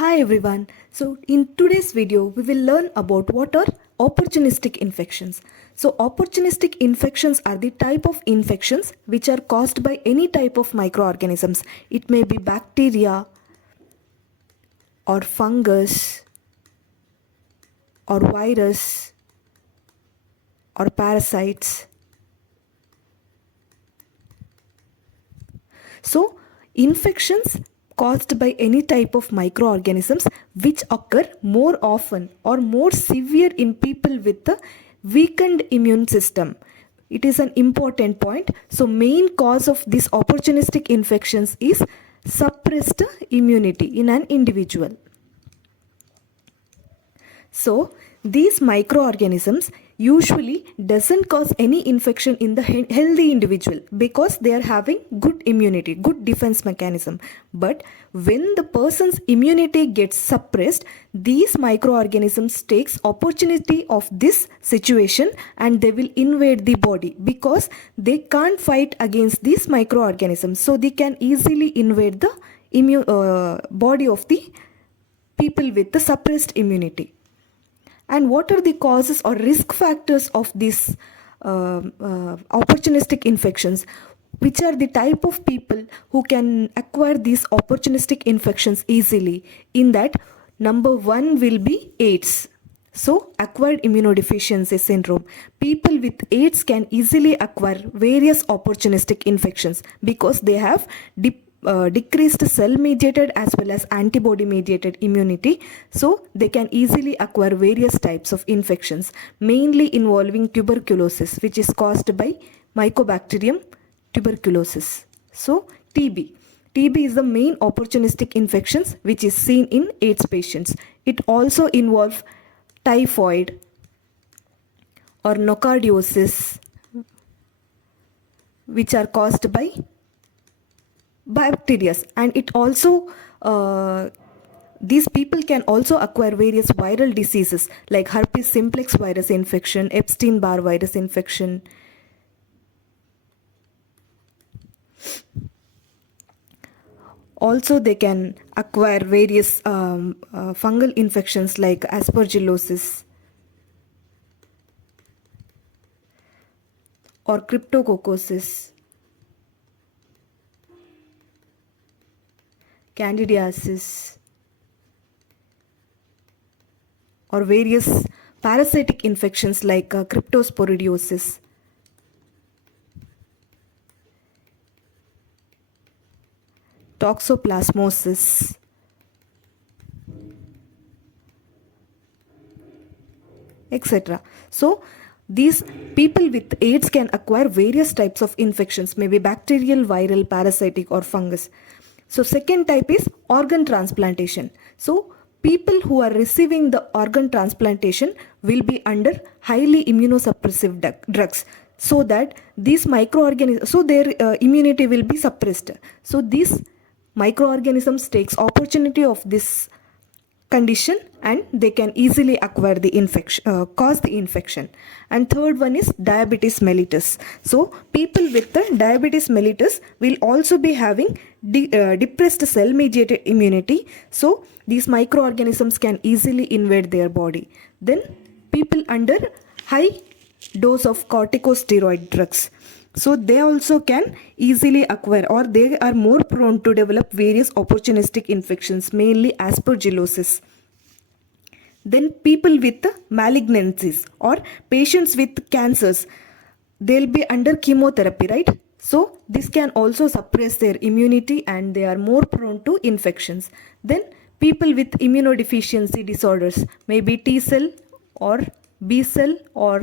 Hi everyone. So in today's video we will learn about what are opportunistic infections. So opportunistic infections are the type of infections which are caused by any type of microorganisms. It may be bacteria or fungus or virus or parasites. So infections caused by any type of microorganisms which occur more often or more severe in people with a weakened immune system. It is an important point. So main cause of these opportunistic infections is suppressed immunity in an individual. So these microorganisms usually doesn't cause any infection in the healthy individual because they are having good immunity, good defense mechanism. But when the person's immunity gets suppressed, these microorganisms takes opportunity of this situation and they will invade the body because they can't fight against these microorganisms. So they can easily invade the body of the people with the suppressed immunity. And what are the causes or risk factors of these opportunistic infections? Which are the type of people who can acquire these opportunistic infections easily? In that, number one will be AIDS. So, acquired immunodeficiency syndrome. People with AIDS can easily acquire various opportunistic infections because they have decreased cell mediated as well as antibody mediated immunity, so they can easily acquire various types of infections, mainly involving tuberculosis, which is caused by Mycobacterium tuberculosis. So TB is the main opportunistic infections which is seen in AIDS patients. It also involves typhoid or nocardiosis, which are caused by bacteria, and it also these people can also acquire various viral diseases like herpes simplex virus infection, Epstein-Barr virus infection. Also they can acquire various fungal infections like aspergillosis or cryptococcosis, candidiasis, or various parasitic infections like cryptosporidiosis. Toxoplasmosis, etc. So these people with AIDS can acquire various types of infections, maybe bacterial, viral, parasitic, or fungus. So second type is organ transplantation. So people who are receiving the organ transplantation will be under highly immunosuppressive drugs, so that these microorganisms, so their immunity will be suppressed. So these microorganisms takes opportunity of this condition and they can easily acquire the infection, cause the infection. And third one is diabetes mellitus. So people with the diabetes mellitus will also be having depressed cell mediated immunity, so these microorganisms can easily invade their body. Then people under high dose of corticosteroid drugs, so they also can easily acquire, or they are more prone to develop various opportunistic infections, mainly aspergillosis. Then people with malignancies or patients with cancers, they'll be under chemotherapy, right? So this can also suppress their immunity and they are more prone to infections. Then people with immunodeficiency disorders, maybe T cell or B cell or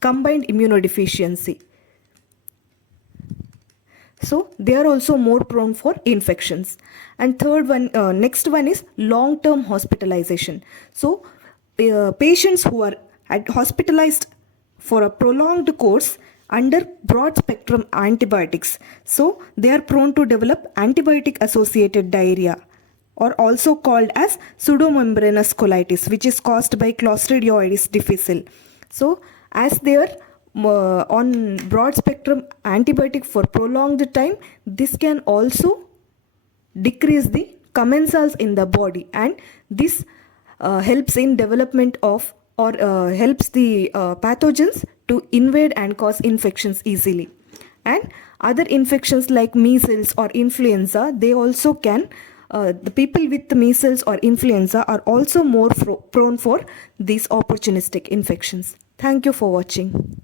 combined immunodeficiency, so they are also more prone for infections. And third one, next one is long-term hospitalization. So patients who are hospitalized for a prolonged course under broad spectrum antibiotics, so they are prone to develop antibiotic associated diarrhea, or also called as pseudomembranous colitis, which is caused by Clostridioides difficile. So as they are on broad spectrum antibiotic for prolonged time, this can also decrease the commensals in the body, and this helps in development of or helps the pathogens to invade and cause infections easily. And other infections like measles or influenza, they also can the people with measles or influenza are also more prone for these opportunistic infections. Thank you for watching.